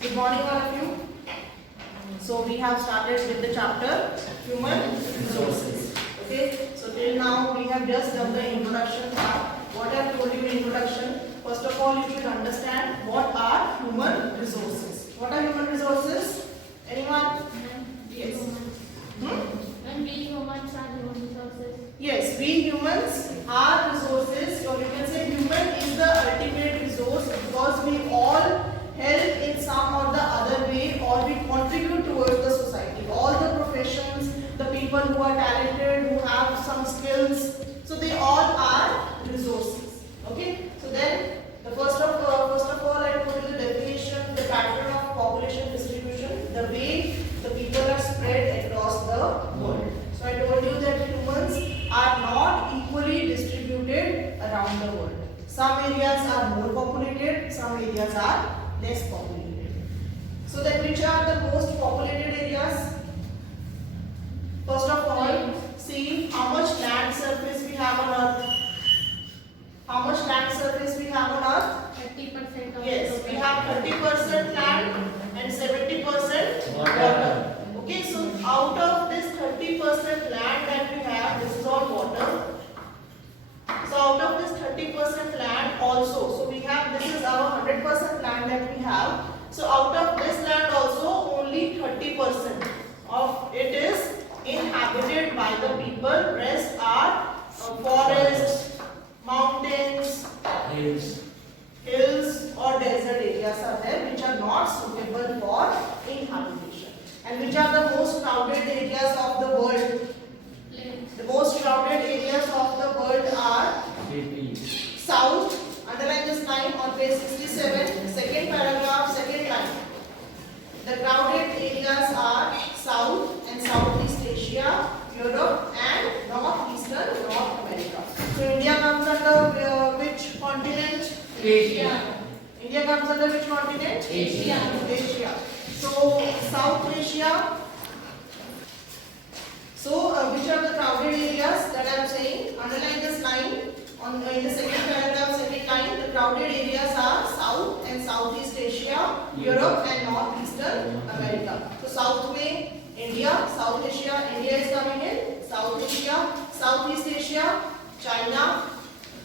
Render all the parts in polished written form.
Good morning, all of you. So we have started with the chapter Human Resources. Okay. So till now we have just done the introduction part. What I have told you in introduction. First of all, you should understand what are human resources. What are human resources? Anyone? Yes. And we humans are human resources. Yes, we humans are resources, or you can say human is the ultimate resource because we all help in some or the other way, or we contribute towards the society. All the professions, the people who are talented, who have some skills, so they all are resources. Okay, so then the first of all I told you the definition, the pattern of population distribution, the way the people are spread across the world. So I told you that humans are not equally distributed around the world. Some areas are more populated, some areas are less populated. So then which are the most populated areas? First of all, see how much land surface we have on earth. How much land surface we have on earth? 30% of Yes, we have 30% land and 70% water. Okay, so out of this 30% land that we have, this is all water. So out of this 30% land also, so we have, this is our 100% land that we have. So out of this land also, only 30% of it is inhabited by the people. Rest are forests, mountains, hills or desert areas are there which are not suitable for inhabitation. And which are the most crowded areas of the world? The most crowded areas of the world are South, underline this line on page 67, second paragraph, second line. The crowded areas are South and Southeast Asia, Europe and Northeastern North America. So India comes under which continent? Asia. India comes under which continent? Asia. Asia. So South Asia. So which are the crowded areas that I am saying? Underline this line on in the second paragraph, second line. The crowded areas are South and Southeast Asia, Europe and Northeastern America. So South में India, South Asia, India is coming in. South Asia, Southeast Asia, China,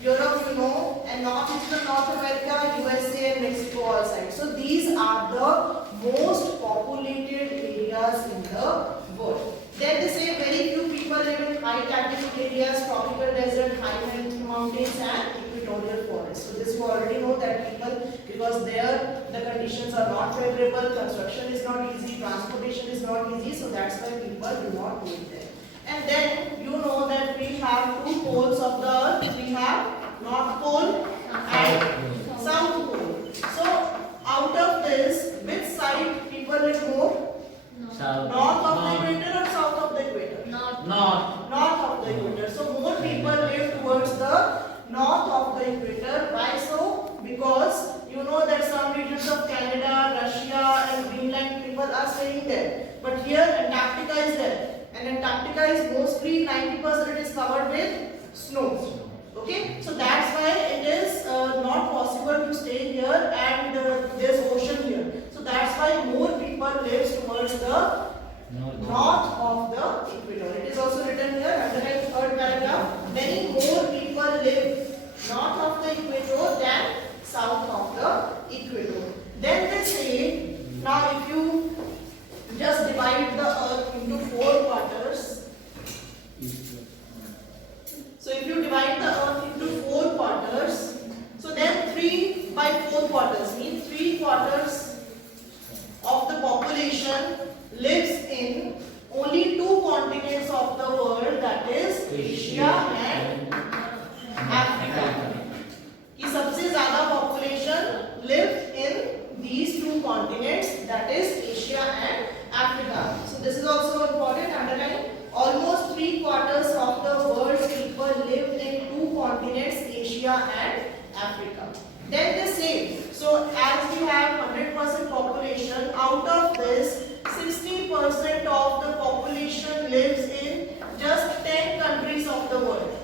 Europe, you know, and Northeastern North America, USA and Mexico all sides. So these are the most populated areas in the world. Then they say very few people live in high altitude areas, tropical desert, high mountains and equatorial forests. So this you already know that people, because there the conditions are not favorable, construction is not easy, transportation is not easy, so that's why people do not live there. And then you know that we have two poles of the earth. We have North Pole and South Pole. So out of this, which side people live more? North of the equator or south of the equator? North of the equator. So more people live towards the north of the equator. Why so? Because you know that some regions of Canada, Russia and Greenland people are staying there. But here Antarctica is there. And Antarctica is mostly 90% it is covered with snow. Okay, so that's why it is not possible to stay here, and there's ocean here. So that's why more people live towards the north of the equator. It is also written here under the third paragraph. Many more people live north of the equator than south of the equator. Then they say, now if you just divide the earth into 4 quarters. So if you divide the earth into 4 quarters, so then 3 by 4 quarters means 3 quarters of the population lives in only 2 continents of the world, that is Asia and Africa. कि सबसे ज़्यादा population live in these 2 continents, that is Asia and Africa. So this is also important. Underline. Almost 3 quarters of the world's people live in 2 continents, Asia and Africa. Then they say, so as we have 100% population, out of this 60% of the population lives in just 10 countries of the world.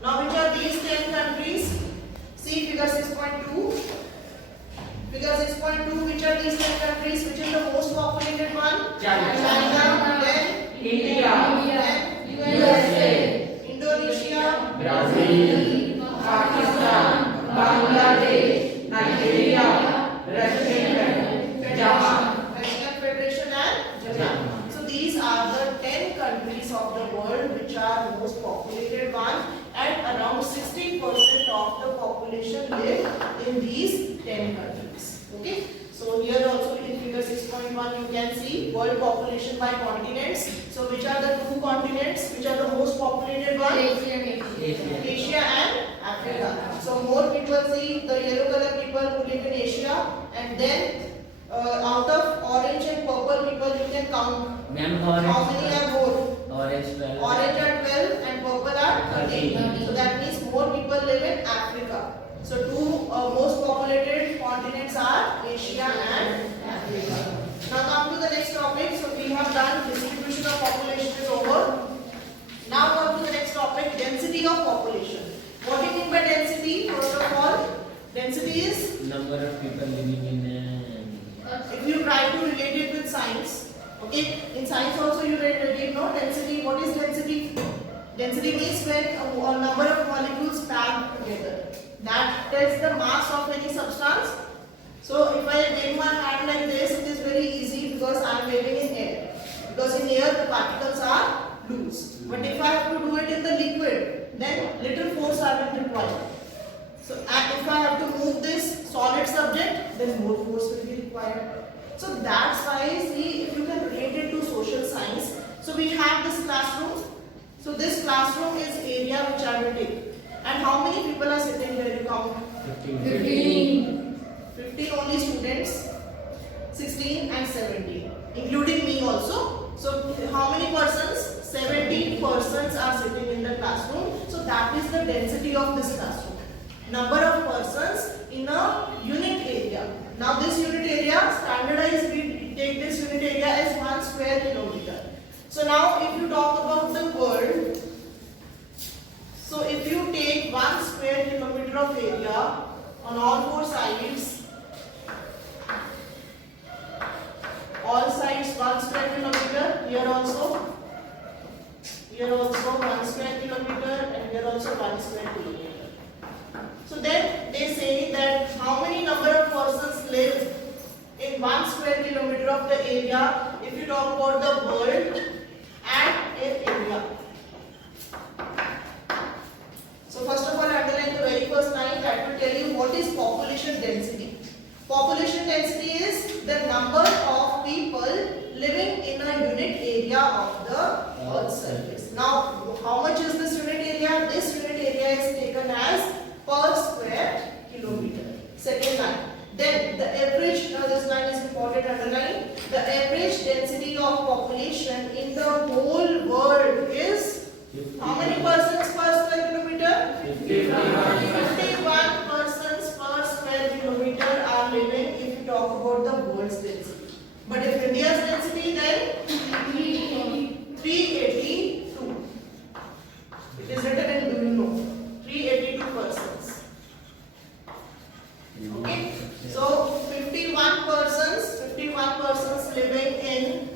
Now which are these 10 countries? See figure 6.2. Figure 6.2, which are these 10 countries? Which is the most populated one? China. Then India. then USA. Indonesia, Brazil. Pakistan. Bangladesh. Nigeria. Russia. Japan. Russian Federation and Japan. So these are the 10 countries of the world which are most populated ones, and around 60% of the population live in these 10 countries. Okay. So here also in figure 6.1 you can see world population by continents. So which are the two continents which are the most populated ones? Asia and Africa. So more people, see the yellow color people who live in Asia, and then out of orange and purple people you can count Ma'am, how many are more. Orange 12. Orange are 12 and purple are 13. 13. So that means more people live in Africa. So two most populated continents are Asia and Africa. Now come to the next topic. So we have done distribution of population is over. Now come to the next topic, density of population. What do you mean by density? First of all, density is, Number of people living in if you try to relate it with science, okay, in science also you know density. What is density? Density means when a number of molecules packed together. That tells the mass of any substance. So if I wave my hand like this, it is very easy because I am waving in air. Because in air the particles are loose. But if I have to do it in the liquid, then little force I will require. So if I have to move this solid subject, then more force will be required. So that's why, see, if you can relate it to social science. So we have this classroom. So this classroom is area which I will take. And how many people are sitting here? You count. 15. 15 only students. 16 and 17, including me also. So how many persons? 17 persons are sitting in the classroom. So that is the density of this classroom. Number of persons in a unit area. Now this unit area, standardized, we take this unit area as 1 square kilometer. So now if you talk about the world, so if you take 1 square kilometer of area on all four sides, all sides 1 square kilometer, here also 1 square kilometer, and here also 1 square kilometer. So then they say that how many number of persons live in 1 square kilometer of the area if you talk about the world and in India. So first of all, underline the very first line that will tell you what is population density. Population density is the number of people living in a unit area of the Earth's surface. Now, how much is this unit area? This unit area is taken as per square kilometer. Second line. Then the average, this line is important, underline. The average density of population in the whole world is how many persons per square kilometer? 51 persons per square kilometer are living if you talk about the world's density. But if India's density, then 382. It is written in, do you know? 382 persons. Okay. So 51 persons living in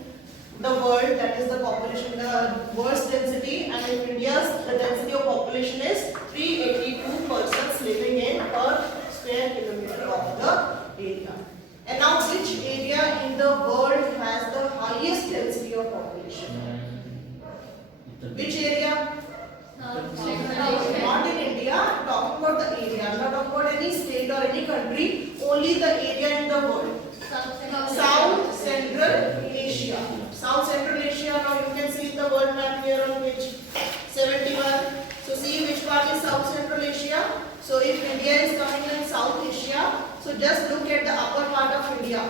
the world, that is the population, the world's density, and in India's the density of population is 382 persons living in per square kilometer of the area. And now which area in the world has the highest density of population? Which area? Not in India, I'm talking about the area. I'm not talking about any state or any country, only the area in the world. South Central Asia. South Central Asia, now you can see the world map here on page 71. So see which part is South Central Asia. So if India is coming in South Asia, so just look at the upper part of India.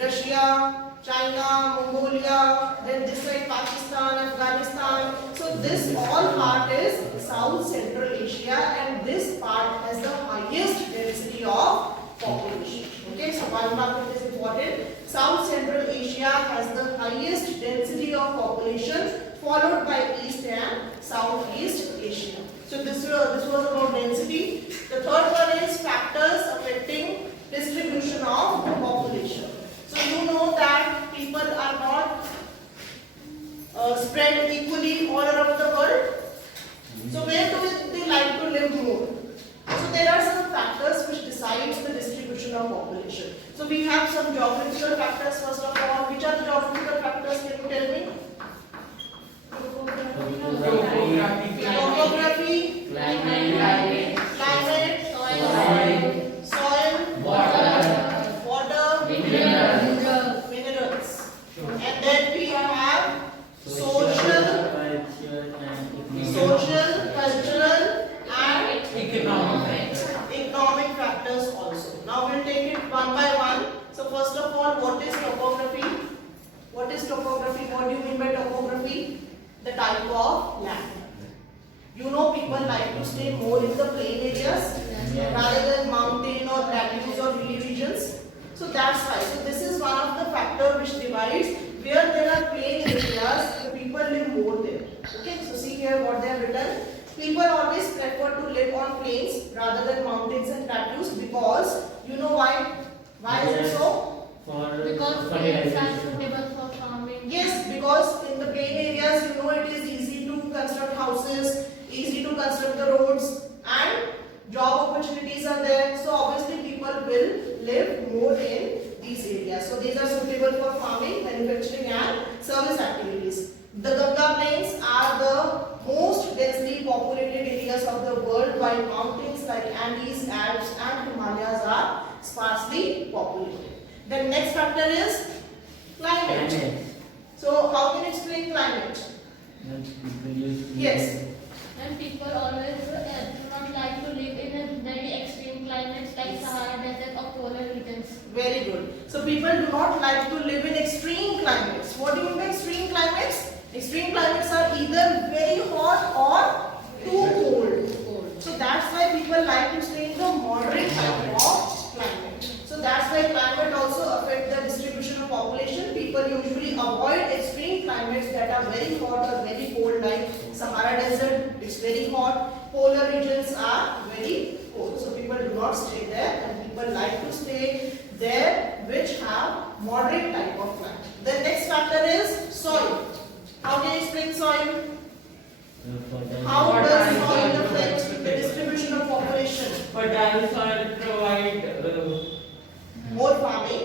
Russia, China, Mongolia, then this side Pakistan, Afghanistan. So this all part is South Central Asia, and this part has the highest density of population. Okay, so one mark is important. South Central Asia has the highest density of population, followed by East and Southeast Asia. So this was about density. The third one is factors affecting distribution of the population. So you know that people are not spread equally all around the world. So where do they like to live more? So there are some factors which decides the distribution of population. So we have some geographical factors first of all. Which are the geographical factors? Can you tell me? Topography, Climate, soil, water, minerals. And then we have social, cultural and economic factors also. Now we'll take it one by one. So first of all, what is topography? What is topography? What do you mean by topography? The type of land. You know people like to stay more in the plain areas rather than mountain or plateaus or hilly regions. So that's why. So this is one of the factor which divides. Where there are plain areas, the people live more there. Okay, so see here what they have written. People always prefer to live on plains rather than mountains and plateaus because you know why? Why is it so? Because plains are suitable for farming. Yes, because in the plain areas, you know it is easy to construct houses, easy to construct the roads, and job opportunities are there. So obviously people will live more in these areas. So these are suitable for farming, manufacturing and service activities. The Ganga plains are the most densely populated areas of the world, while mountains like Andes, Alps and Himalayas are sparsely populated. The next factor is climate. So how can you explain climate? Yes. And people always do not like to live in a very extreme climates like Sahara Desert or polar regions. Very good. So people do not like to live in extreme climates. What do you mean by extreme climates? Extreme climates are either very hot or too cold. So that's why people like to stay in the moderate type of climate. So that's why climate also affects the distribution of population. People usually avoid extreme climates that are very hot or very cold, like Sahara Desert, it's very hot. Polar regions are very cold. So people do not stay there, and people like to stay there which have moderate type of climate. The next factor is soil. How can you explain soil? How does soil affect the distribution of population? Fertile soil More farming.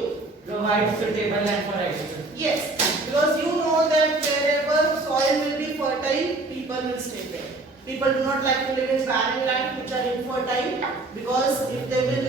provides suitable land for agriculture. Yes, because you know that wherever soil will be fertile, people will stay there. People do not like to live in barren land which are infertile, because if they will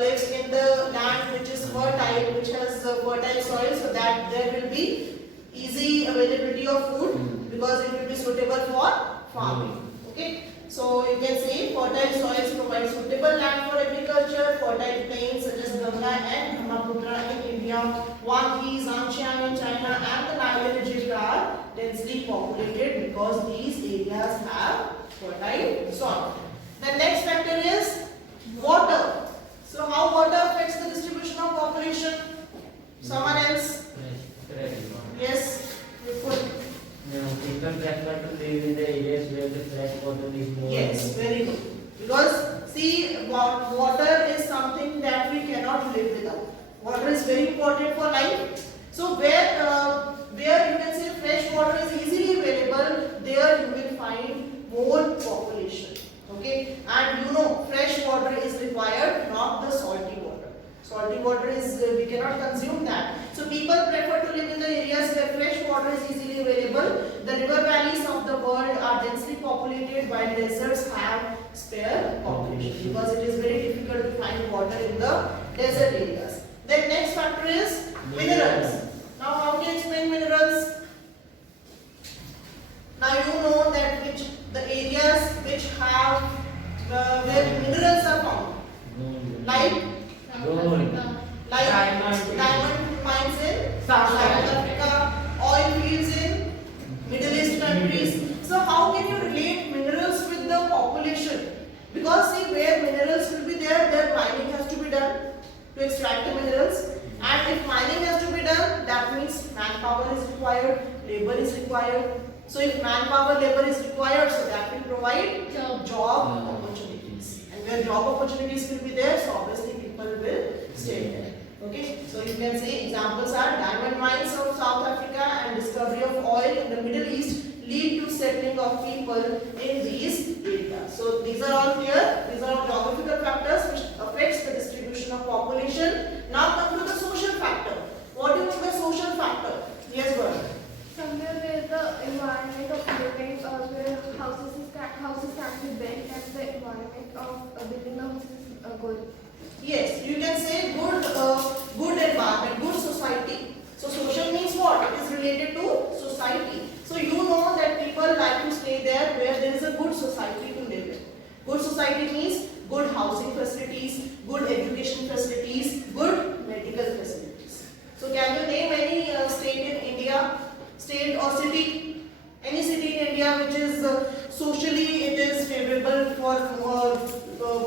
live in the land which is fertile, which has fertile soil, so that there will be easy availability of food, because it will be suitable for farming. Okay, so you can say fertile soils provide suitable land for agriculture. Fertile plains such as Ganga and Brahmaputra in India, Huanghe, Zhangjiang in China and the Nile in Egypt are densely populated because these areas have fertile soil. The next factor is water. So how water affects the distribution of population? Someone else? Yes, you put. People prefer to live in the areas where the fresh water is more. Yes, very good. Because see, water is something that we cannot live without. Water is very important for life. So where you can say fresh water is easily available, there you will find more population. Okay, and you know fresh water is required, not the salty water. Salty water is we cannot consume that. So people prefer to live in the areas where fresh water is easily available. The river valleys of the world are densely populated, while deserts have spare population, because it is very difficult to find water in the desert areas. Then next factor is minerals. Now how can you explain minerals? Now you know that the areas which have where minerals are found, like diamond mines in South Africa, oil fields in Middle East countries. So how can you relate minerals with the population? Because see, where minerals will be there, there mining has to be done to extract the minerals. And if mining has to be done, that means manpower is required, labor is required. So if manpower, labor is required, so that will provide job opportunities. And where job opportunities will be there, so obviously people will stay stayed there. Okay, so you can say examples are diamond mines of South Africa and discovery of oil in the Middle East lead to settling of people in these areas. So these are all clear. These are all geographical factors which affects the distribution of population. Now come to the social factor. What do you mean by social factor? Yes, go ahead. Somewhere where the environment of living, where houses can be built and the environment of building the houses is good. Yes, you can say good environment, good society. So social means what? It is related to society. So you know that people like to stay there where there is a good society to live in. Good society means good housing facilities, good education facilities, good medical facilities. So can you name any state in India, state or city? Any city in India which is socially it is favorable for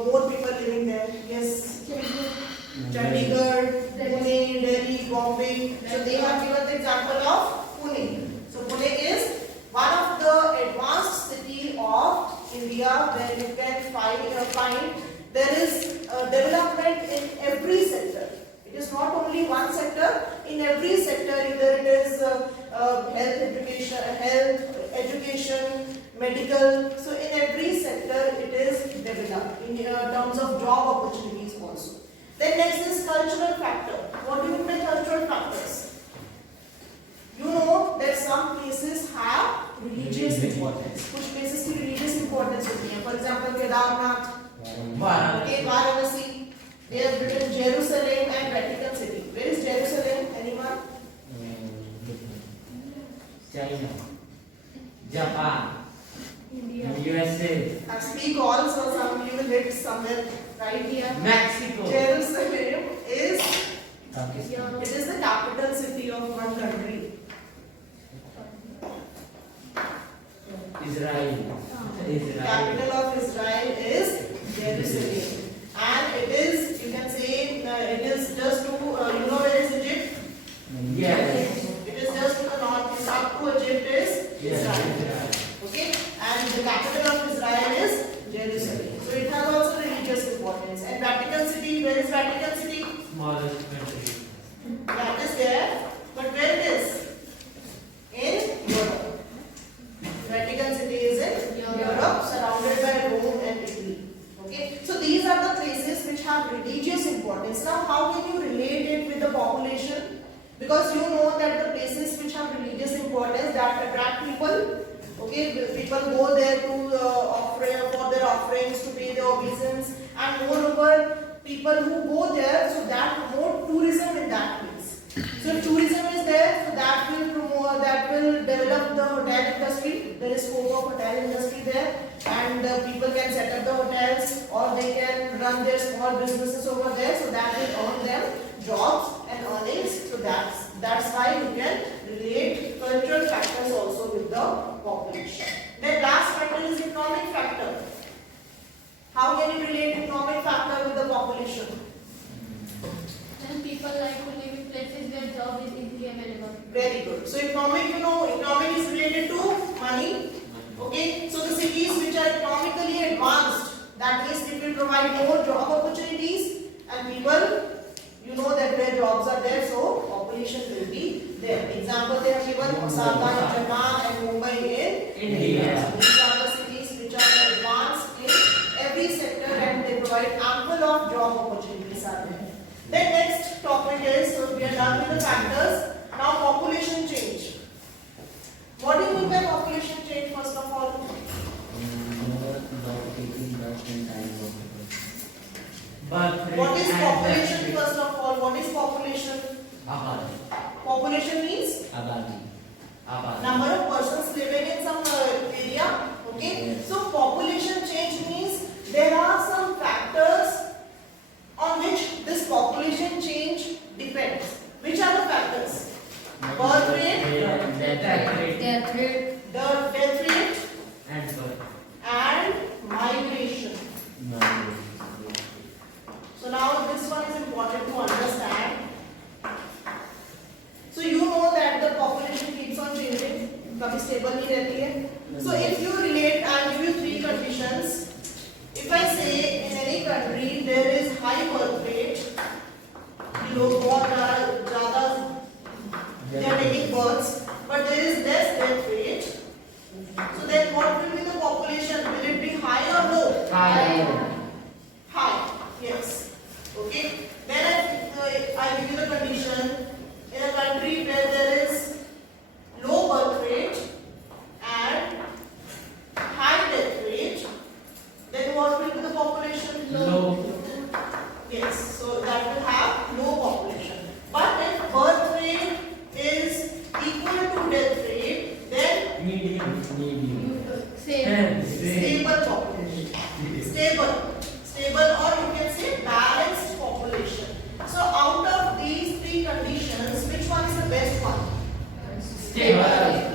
more people living there? Yes. Chandigarh, Pune, Delhi, Bombay. So they have given the example of Pune. So Pune is one of the advanced city of India where you can find there is development in every sector. It is not only one sector. In every sector, either it is health education, medical. So in every sector, it is developed in terms of job opportunities also. Then next is cultural factor. What do you mean by cultural factors? You know that some places have religious importance. Which places की religious importance होती है? For example, Kedarnath, okay, Varanasi. They have written Jerusalem and Vatican City. Where is Jerusalem? Anyone? China, Japan, India. USA, And speak also, some you will hit somewhere right here. Mexico, Jerusalem is Pakistan, it is the capital city of one country. Israel, Capital of Israel is Jerusalem. And it is, you can say, it is just to, you know where is Egypt? yes, It is just to the north, it's up to Egypt is yes, Israel. Okay? And the capital of Israel is Jerusalem. So it has also religious importance. And Vatican City, where is Vatican City? smallest country, That is there. But where it is? In Europe. Vatican City is in Europe, surrounded by Rome and Italy. Okay, so these are the places which have religious importance. Now, how can you relate it with the population? Because you know that the places which have religious importance that attract people. Okay, people go there to offer for their offerings, to pay their obeisance, and moreover, people who go there, so that promote tourism in that place. So if tourism is there, so that will promote, that will develop the hotel industry. There is scope of hotel industry there, and people can set up the hotels or they can run their small businesses over there. So that will earn them jobs and earnings. So that's why you can relate cultural factors also with the population. Then last factor is economic factor. How can you relate economic factor with the population? And people like to live in places where job is easily available. Very good. So economic, you know, economic is related to money. Okay. So the cities which are economically advanced, that means it will provide more job opportunities and people, you know that where jobs are there, so population will be there. Example they have given Osaka in Japan and Mumbai in India. These are the cities which are advanced in every sector and they provide ample of job opportunities are there. Then next topic is, so we are done with the factors. Now population change. What do you mean by population change first of all? What is population first of all? What is population? Population means number of persons living in some area. Okay. So population change means there are some factors on which this population change depends. Which are the factors? Birth rate, Death rate. the death rate, and and migration. So now this one is important to understand. So you know that the population keeps on changing, कभी stable नहीं रहती है. So if you relate, I will give you three conditions. If I say in any country there is high birth rate, Stable.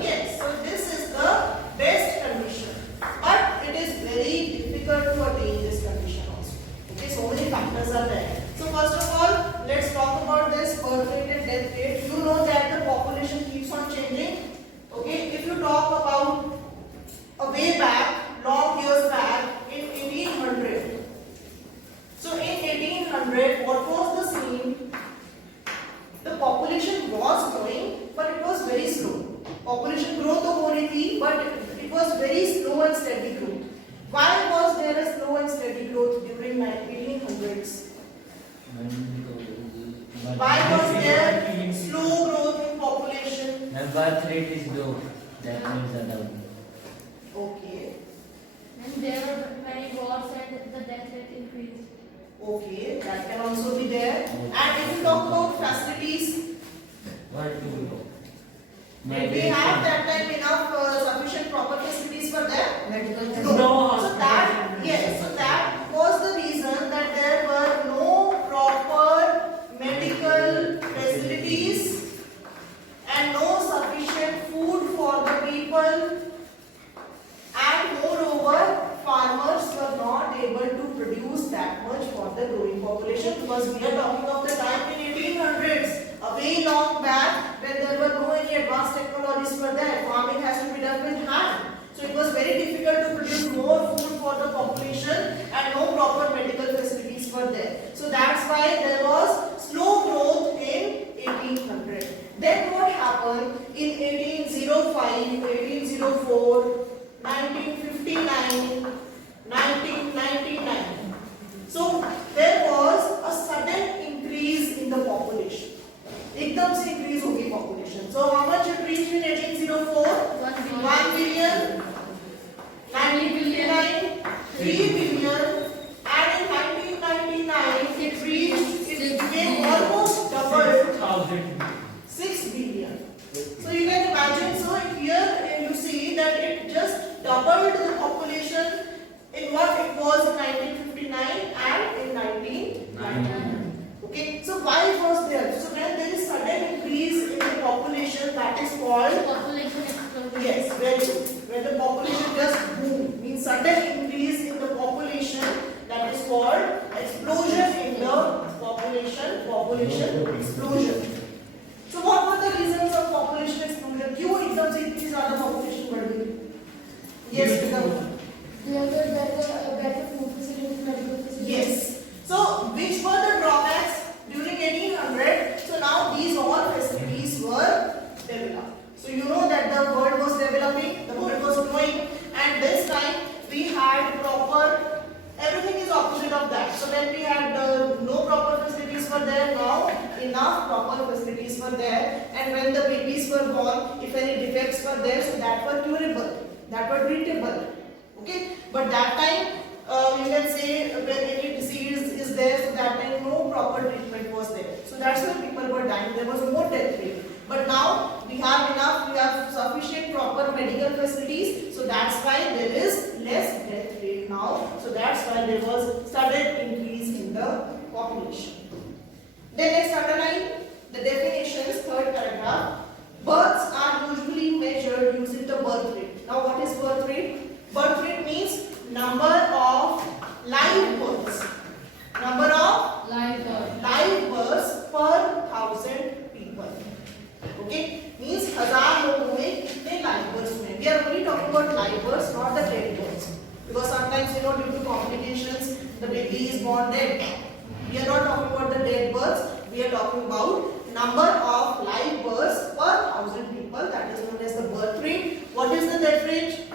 Yes, so this is the best condition. But it is very difficult to attain this condition also. Okay, so many factors are there. So first of all, let's talk about this birth rate and death rate. You know that the population keeps on changing. Okay, if you talk about a way back, long years back, in 1800. So in 1800, what was the scene? The population was growing, but it was very slow. Population growth तो हो रही थी, but it was very slow and steady growth. Why was there a slow and steady growth during 1800s? Why was there slow growth in population? And birth rate is low. That means the down. Okay, And there were many wars and the death rate increased. okay, that can also be there. And if you talk about facilities, What to do? did we have that time enough sufficient proper facilities for that? No. So that, yes, so that was the reason that there were no proper medical facilities and no sufficient food for the people, and moreover farmers were not able to produce that much for the growing population, because we are talking of the time in 1800s, a way long back, when there were no any advanced technologies for that. Farming has to be done with hand. So it was very difficult to produce more food for the population and no proper medical facilities were there. So that's why there was slow growth in 1800. Then what happened in 1805, 1804, 1959, 1999. So there was a sudden increase in the population. एकदम से increase होगी population. So how much it reached in 1804? 1 billion. 1959, 3 billion, and in 1999 it reached, it became almost double, 6 billion. So you can imagine, so here you see that it just doubled the population in what it was in 1959 and in 1999. Okay, so why it was there? So when there is sudden increase in the population, that is called, Population explosion. yes, very good. When the population just boom, means sudden increase in the population, that is called explosion in the population explosion. So what were the reasons of population explosion? क्यों एकदम से इतनी ज़्यादा population बढ़ गई? Yes, Pritam. There were better food facilities, medical facilities. Yes. So which were the drawbacks during 1800? So now these all facilities were developed. So you know that the world was developing, the world was growing, and this time we had proper, everything is opposite of that. So when we had no proper facilities were there, now enough proper facilities were there, and when the babies were born, if any defects were there, so that were curable, that were treatable. Okay, but that time you can say when any disease is there, so that time no proper treatment was there. So that's why people were dying. There was more death rate. But now we have enough, we have sufficient proper medical facilities. So that's why there is less death rate now. So that's why there was sudden increase in the population. Then next underline the definitions, third paragraph. Births are usually measured using the birth rate. Now what is birth rate? Birth rate means number of live births. Number of live births per 1,000 people. Okay, means 1,000 लोगों में कितने live births हुए? We are only talking about live births, not the dead births. Because sometimes due to complications, the baby is born dead. We are not talking about the dead births. We are talking about number of live births per 1,000 people. That is known as the birth rate. What is the death rate?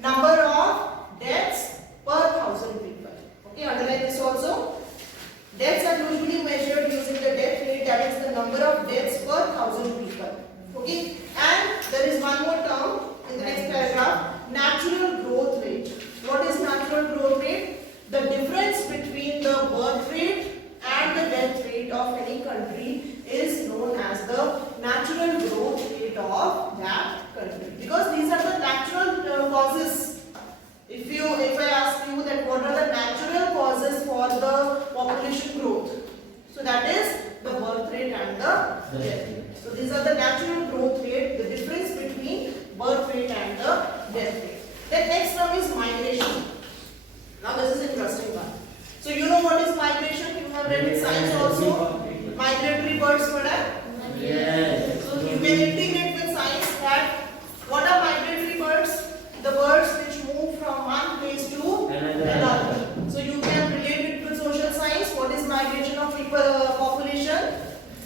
Number of deaths per 1,000 people. Okay, underline this also. Deaths are usually measured using the death rate, that is the number of deaths per 1,000 people. Okay, and there is one more term in the next paragraph, natural growth rate. What is natural growth rate? The difference between the birth rate and the death rate of any country is known as the natural growth rate of that country. Because these are the natural causes. If I ask you that what are the natural causes for the population growth, so that is the birth rate and the death rate. So these are the natural growth rate, the difference between birth rate and the death rate. Then next one is migration. Now this is interesting one. So you know what is migration? You have read in science also. Migratory birds, what? Yes. So you can integrate with science that what are migratory birds? The birds which move from one place to another. So you can relate it with social science. What is migration of people population?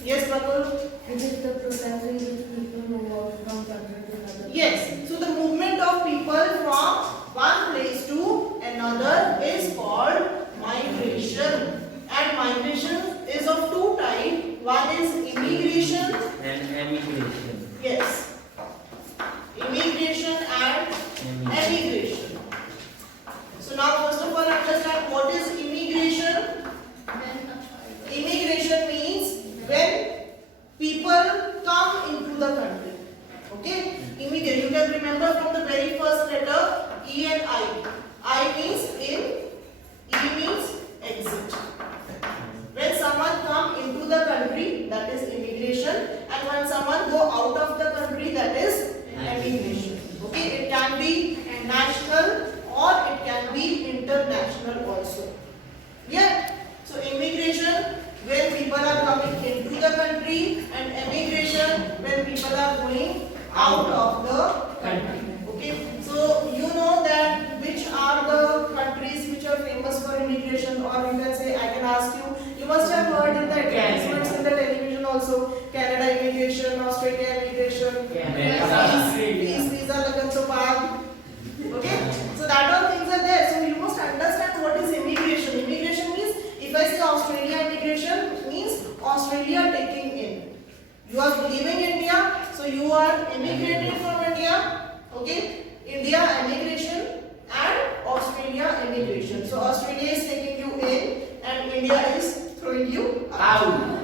Yes, Prakul? It is the process in which people move out from country to another. Yes. So the movement of people from one place to another is called migration. And migration is of two types. One is immigration. And emigration. Yes. Immigration and emigration. So now first of all understand what is immigration. Immigration means when people come into the country. Okay? Immigration. You can remember from the very first letter E and I. I means in, E means exit. When someone come into the country, that is immigration, and when someone go out of the country, that is emigration. Okay? It can be national or it can be international also. Yeah. So immigration when people are coming into the country, and emigration when people are going out of the country. Okay. So you know that which are the countries which are famous for immigration, or you can say, I can ask you. You must have heard in the advertisements in the television also. Canada immigration, Australia immigration, peace visa, Lagan so Park. Okay, so that all things are there. So you must understand what is immigration. Immigration means, if I say Australia immigration, means Australia taking in. You are leaving India, so you are immigrating from India. Okay, India immigration and Australia immigration. So Australia is taking you in, and India is throwing you out.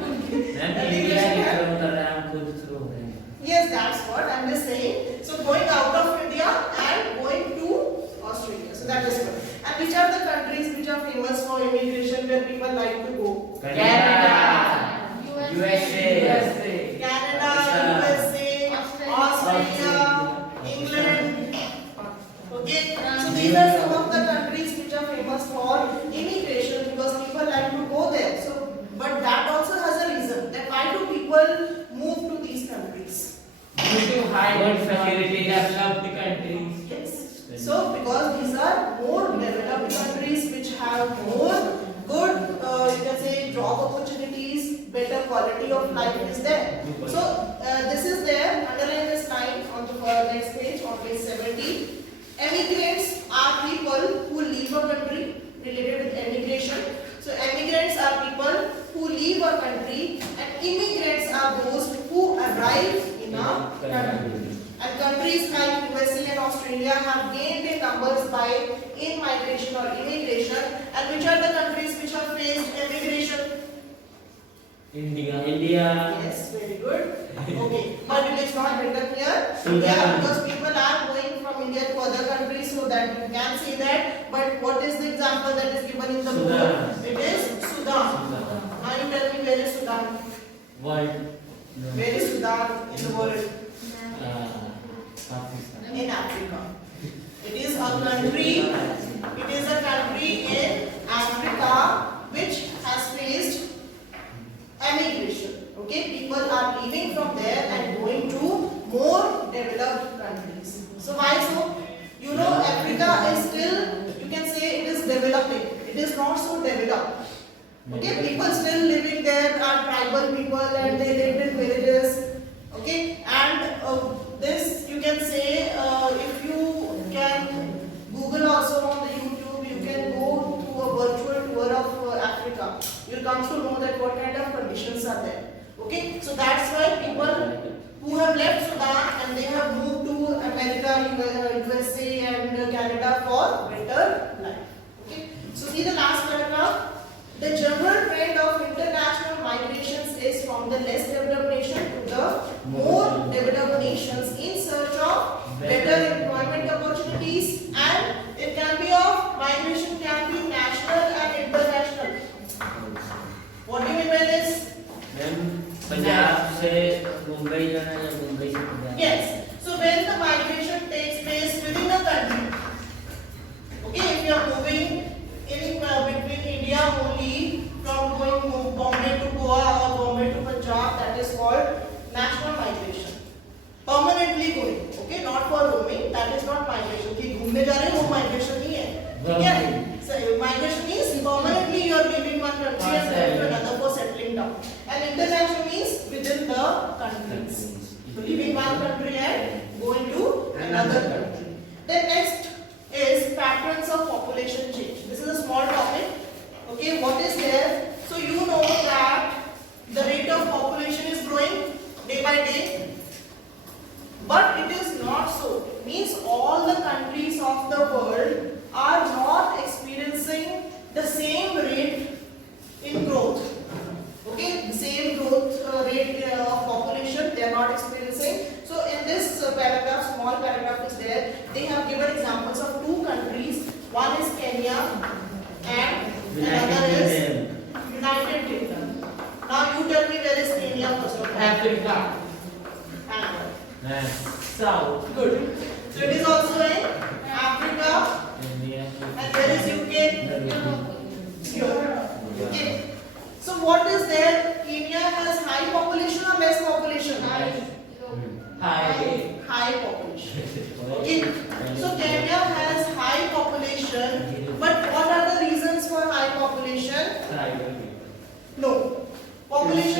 Yes, that's what I'm just saying. So going out of India and going to Australia. So that is what. And which are the countries which are famous for immigration where people like to go? Canada, USA, Canada, USA, Australia, England. Okay. So these are some of the countries which are famous for immigration because people like to go there. So, but that also has a reason. That why do people move to these countries? due to high facilities, developed countries. Yes. So because these are more developed countries which have more good, you can say, job opportunities, better quality of life is there. So this is there. Underline this line on the next page, on page 70. Emigrants are people who leave a country, related with emigration. So emigrants are people who leave a country, and immigrants are those who arrive in a country. And countries like USA and Australia have gained in numbers by in-migration or immigration. And which are the countries which have faced emigration? India. Yes, very good. Okay, but it is not written here. Sudan. Yeah, because people are going from India to other countries, so that you can see that. But what is the example that is given in the Sudan. book? It is Sudan. Now you tell me, where is Sudan? World. Where is Sudan in the world? Pakistan. In Africa. It is a country. It is a country in Africa which has faced emigration. Okay, people are leaving from there and going to more developed countries. So why so? You know, Africa is still, you can say, it is developing. It is not so developed. Okay, people still living there are tribal people and they live in villages. Okay, and this you can say, if you can Google also on the YouTube, you can go to a virtual tour of Africa. You'll come to know that what kind of conditions are there. Okay, so that's why people who have left Sudan and they have moved to America, USA and Canada for better life. Okay, so see the last paragraph. The general trend of international migrations is from the less developed nation to the more developed nations in search of better employment opportunities, and it can be of migration can be national and international. What do you mean by this? Then Punjab. से मुंबई जाना या मुंबई से Punjab? Yes. So when the migration takes place within a country, okay, if you are moving in between India only, from going Bombay to Goa or Bombay to Punjab, that is called national migration. Permanently going, okay, not for roaming. That is not migration. कि घूमने जा रहे हैं वो migration नहीं है. ठीक है? So migration means permanently you are leaving one country and going to another for settling down. And international means within the countries. So leaving one country and going to another country. Then next is patterns of population change. This is a small topic. Okay, what is there? So you know that the rate of population is growing day by day, but it is not so. It means all the countries of the world are not experiencing the same rate in growth. Okay, the same growth rate of population they are not experiencing. So in this paragraph, small paragraph is there. They have given examples of two countries. One is Kenya and another is United Kingdom. Now you tell me where is Kenya first of all? Africa. And South. good. So it is also in Africa. India. And where is UK? Europe. Okay. So what is there? Kenya has high population or less population? Hi. High population. Okay. So Kenya has high population, but what are the reasons for high population? No. Population